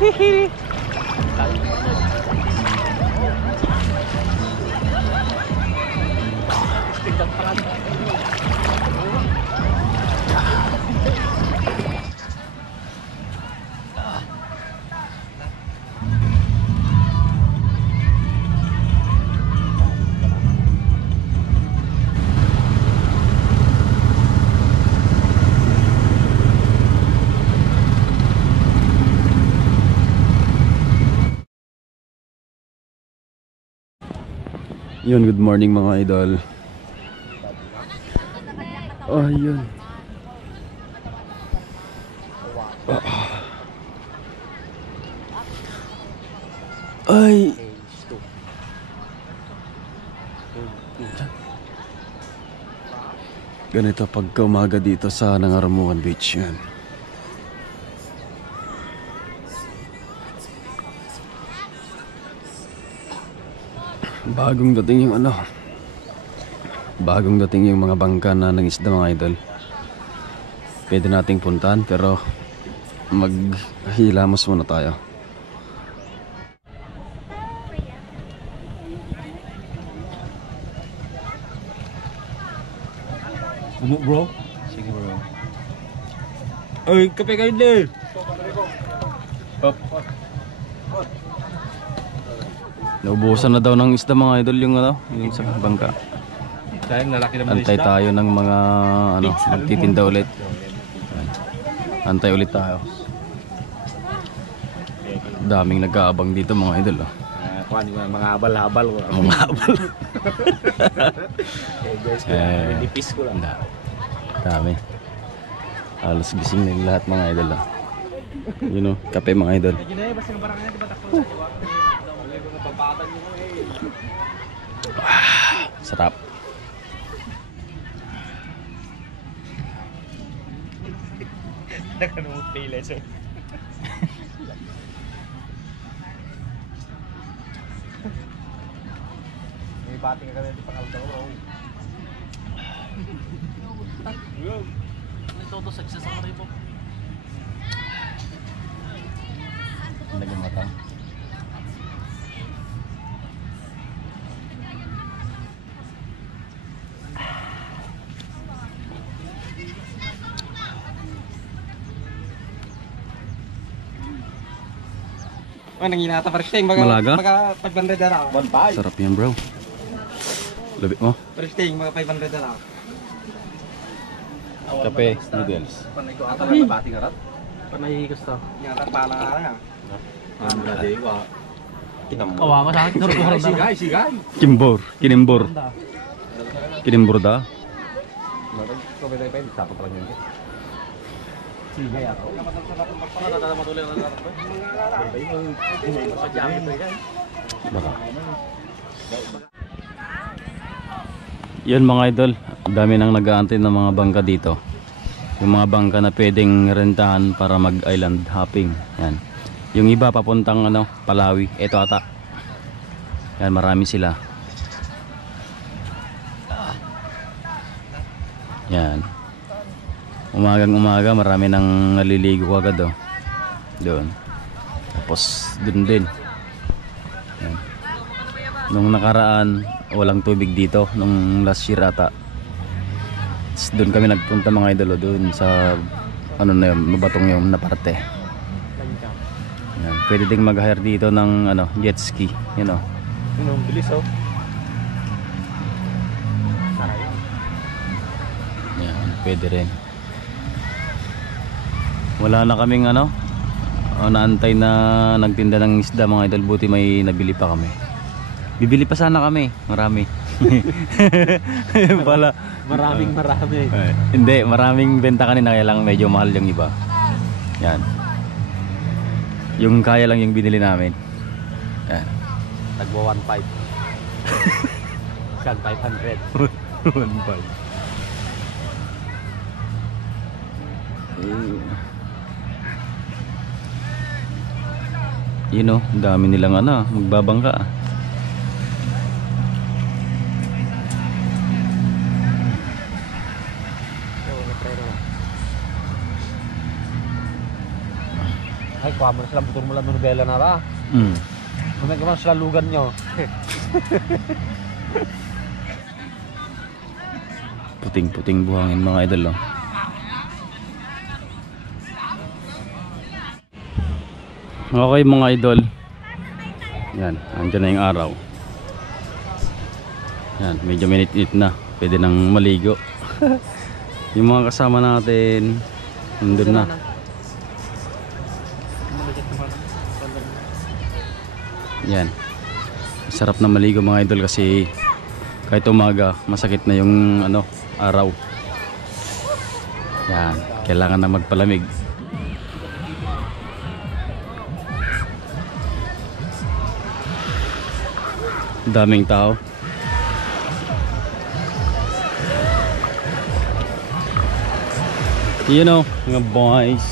Hihi. Yun, good morning mga idol. Oh, yun. Ay. Ganito pagka umaga dito sa Nangarumuan Beach yan. Bagong dating yung ano, bagong dating yung mga bangka na nangisda mga idol. Pwede nating puntahan pero maghilamos muna tayo. Bumuk bro? Sige bro. Ay, kape kayo din. Pop. Naubusan na daw ng isda mga idol yung ano, yung sa bangka. Dahil lalaki naman Antay tayo ng mga ano, magtitinda ulit. Antay ulit tayo. Daming nag-aabang dito mga idol. Kuha niyo mga abal-abal. Mga abal. Guys, nipis ko lang. Dami. Halos gising na lahat mga idol. You know, kape mga idol. Sarap. Nakanumot pila siya. May bati ka kanina di pangaldaw. Nagtoto sa karibo. Naging matang. Oh, nanginata paristing. Malaga? Mga 500 na ako. 1.5. Sarap yan bro. Labit mo. Paristing, mga 500 na ako. Kape, noodles. Panay ko ata lang bati karat. Panay gusto. Ngata pala nga. Mula dewa. Kawa ka sa akin. Sigay, sigay. Kimbor, kinimbor. Kinimbor da. Sigay ako. Baka. Yan mga idol, dami nang nag-aantay ng mga bangka dito. Yung mga bangka na pwedeng rentahan para mag-island hopping. Yan. Yung iba papuntang ano, Palawi. Ito ata. Yan, marami sila. Yan. Umagang umaga marami nang naliligo agad oh. Doon. Tapos doon din. Yan. Nung nakaraan walang tubig dito nung last year ata. Doon kami nagpunta mga idolo doon sa ano na yun, mabatong yung na parte. Yan. Pwede ding mag-hire dito ng ano, jet ski, you know. Yung bilis oh. Yan, pwede rin. Wala na kaming ano, naantay na nagtinda ng isda mga idol, buti may nabili pa kami. Bibili pa sana kami, marami. Pala. Marami. Hindi, maraming benta kanina kaya lang medyo mahal yung iba. Yan. Yung kaya lang yung binili namin. Yan. Tagwa 1.5. Saan 500. 1.5. You know, dami nilang ano, magbabangka. Ay, kuha mo na sila, butor mo lang nobela na ba? Gumagawa sila lugan nyo. Puting-puting buhangin mga idol, oh. Okay mga idol. Yan, andyan na yung araw. Yan, medyo minit-init na. Pwede nang maligo. Yung mga kasama natin nandun na. Yan. Sarap na maligo mga idol kasi kahit umaga masakit na yung ano, araw. Yan, kailangan na magpalamig. Daming tao. You know, mga boys.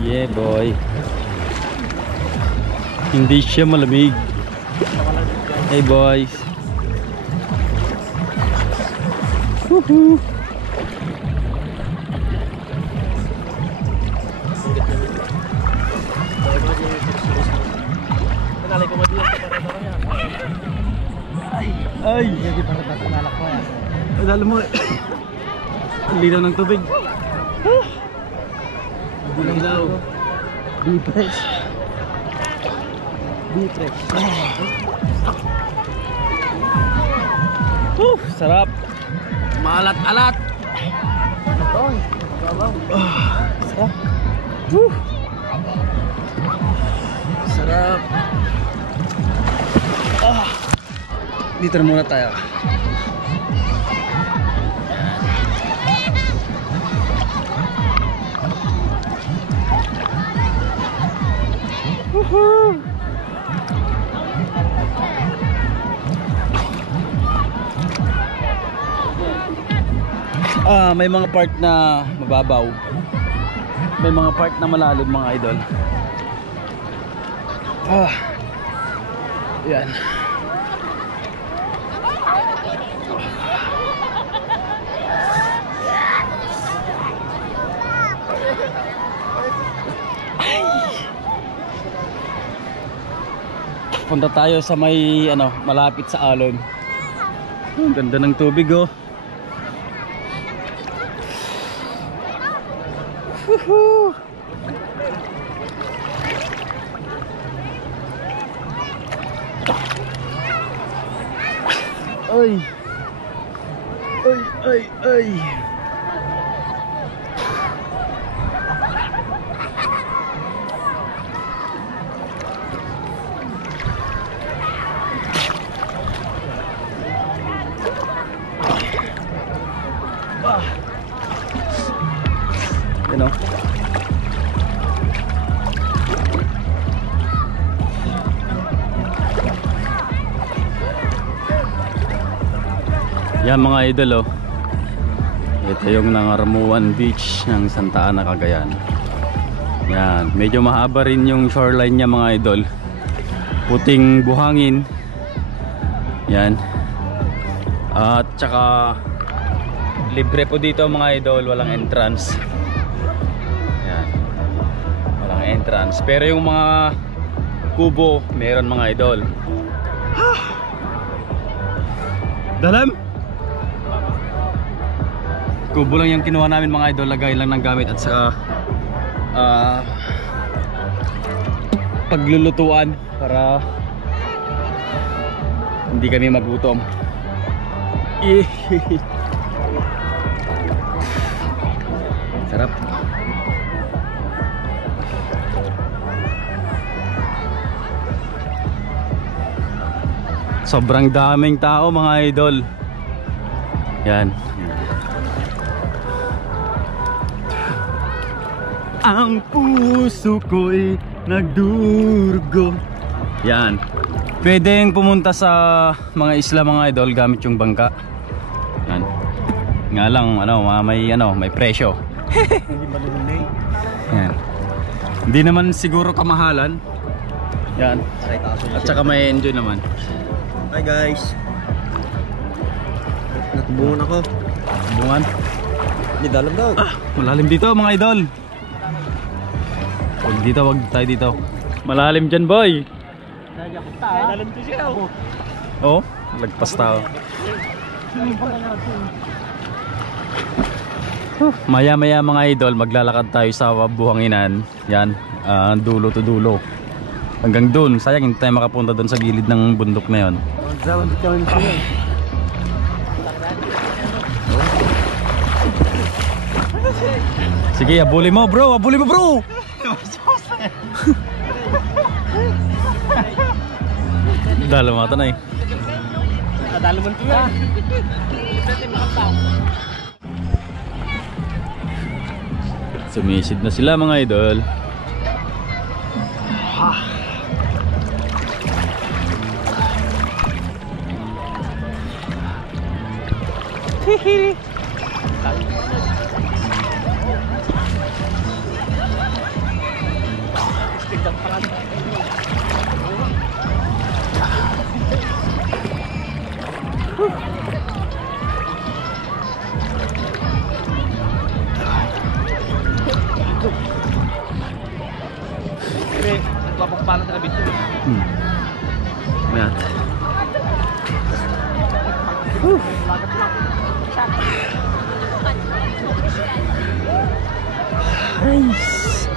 Yeah, boy. Hindi siya malamig. Hey, boys. Woohoo. Ay, hindi para tatalak ko yan. Ay, alam mo, ang linaw ng tubig. Ang linaw. Bipres. Bipres. Sarap. Maalat-alat. Sarap. Sarap. Dito na muna tayo. Woohoo! May mga part na mababaw. May mga part na malalim mga idol. Yan. Punta tayo sa may ano, malapit sa alon. Ang ganda ng tubig, oh. Woohoo! Ay. Ay, ay, ay. You know. Yan mga idol, oh. Ito yung Nangarmuan Beach ng Santa Ana, Cagayan. Yan, medyo mahaba rin yung shoreline niya mga idol. Puting buhangin. Yan. At saka libre po dito mga idol, walang entrance. Yan. Walang entrance. Pero yung mga kubo, meron mga idol. Dalam? Kubo lang yung kinuha namin mga idol, lagay lang ng gamit at saka paglulutuan para hindi kami magutom. Sarap. Sobrang daming tao mga idol. Yan. Ang puso ko'y nagdurgo. Yan. Pwedeng pumunta sa mga isla mga idol gamit yung bangka. Yan. Nga lang may presyo. Yan. Hindi naman siguro kamahalan. Yan. At saka may enjoy naman. Hi guys. Natubungan ako. Bungan? Di dalam daw. Malalim dito mga idol. Wag tayo dito. Malalim dyan boy. Dalam to siya. Oh, lagpas tao. Maya mga idol, maglalakad tayo sa buhanginan. Yan, dulo to dulo. Hanggang dun, sayang hindi tayo makapunta dun sa gilid ng bundok na yon. Sige, abuli mo bro, Dalo mata na eh. Dalo man to yan. Sumisid na sila mga idol. Papagpalan na bito. Mayat. Nice.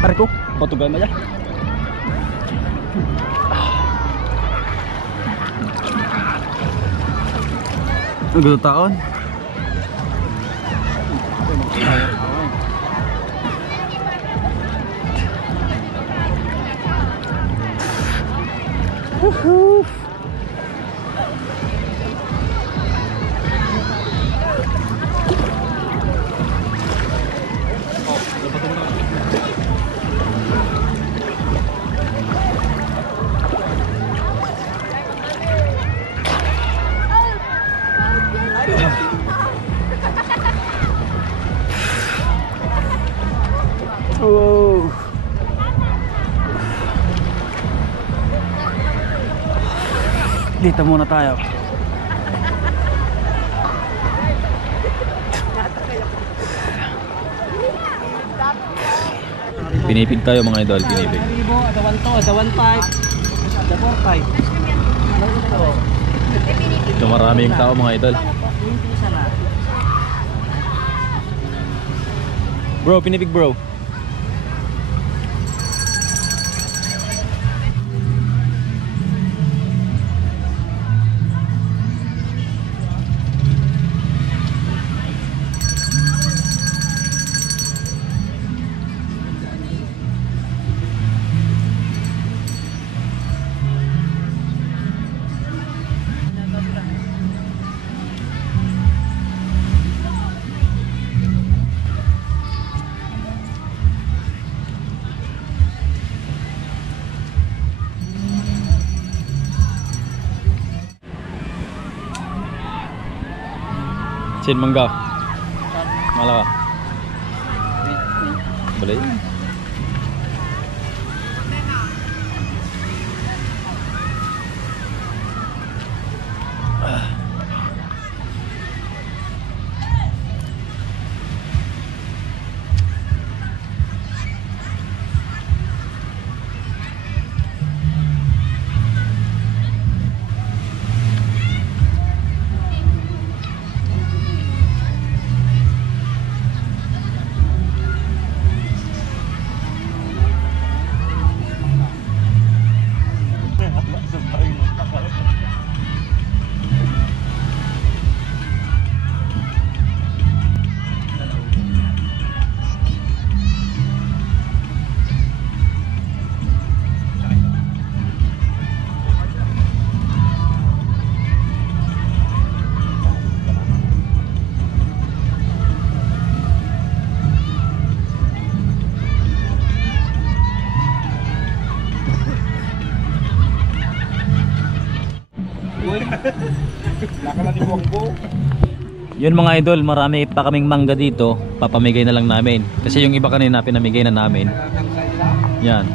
Tarik ko, patugan mo dyan. Gusto taon. Wow. Dito muna tayo. Pinipig tayo mga idol, pinipig. Adawan to, adawan 5. Adawan 5. Ito marami yung tao mga idol. Bro, pinipig bro. Sin mangga. Malawa. Boleh. Yun mga idol, marami pa kaming mangga dito. Papamigay na lang namin. Kasi yung iba kanina pinamigay na namin. Yan.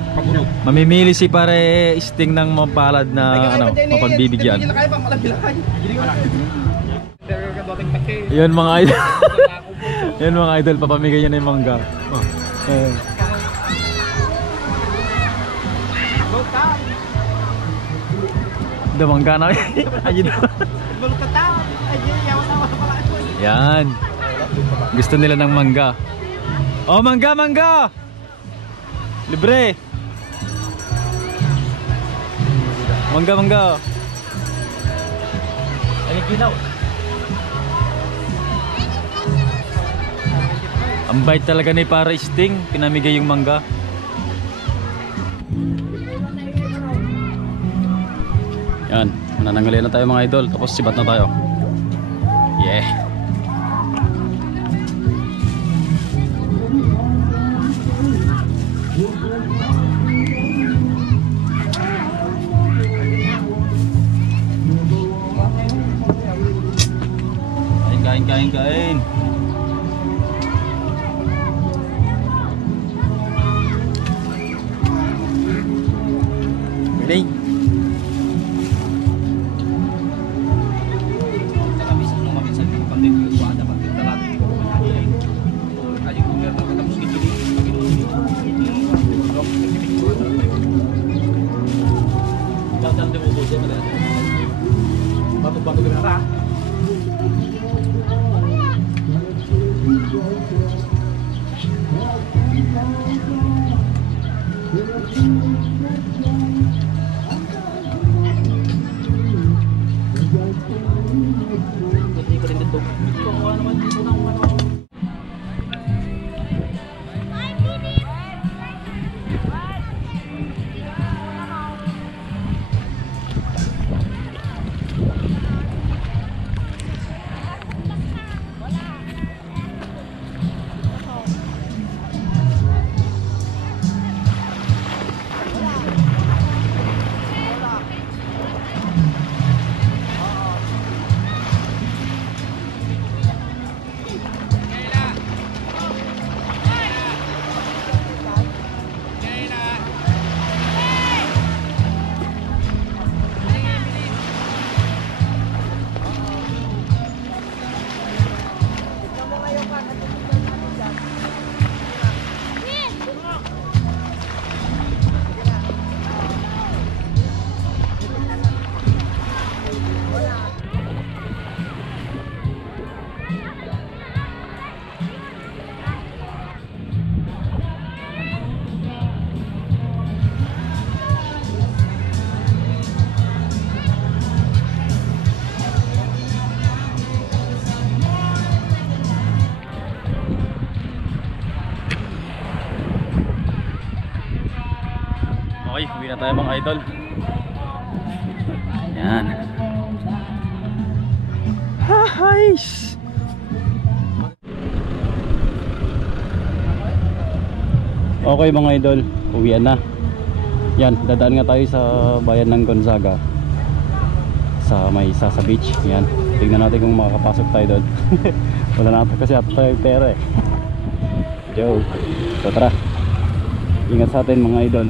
Mamimili si pare Sting ng mapalad na ano, mapagbibigyan. Yan mga idol. Yan mga idol, papamigay yan ng mangga. Mangga na. Yan. Gusto nila ng mangga. Oh, mangga, mangga. Libre. Mangga, mangga. Ay, kinaw. Ang bait talaga ni para Sting, pinamigay yung mangga. Yan, manananggali na tayo mga idol, tapos sibat na tayo. Yeah. Kain. Ready? Bato-bato din na. Okay, uwi na tayo mga idol. Yan. Hahais! Okay mga idol, uwian na. Yan, dadaan nga tayo sa bayan ng Gonzaga. Sa may Sasa Beach. Yan, tignan natin kung makakapasok tayo doon. Wala natin kasi ato tayo pera eh. Joke. So tara, ingat sa atin mga idol.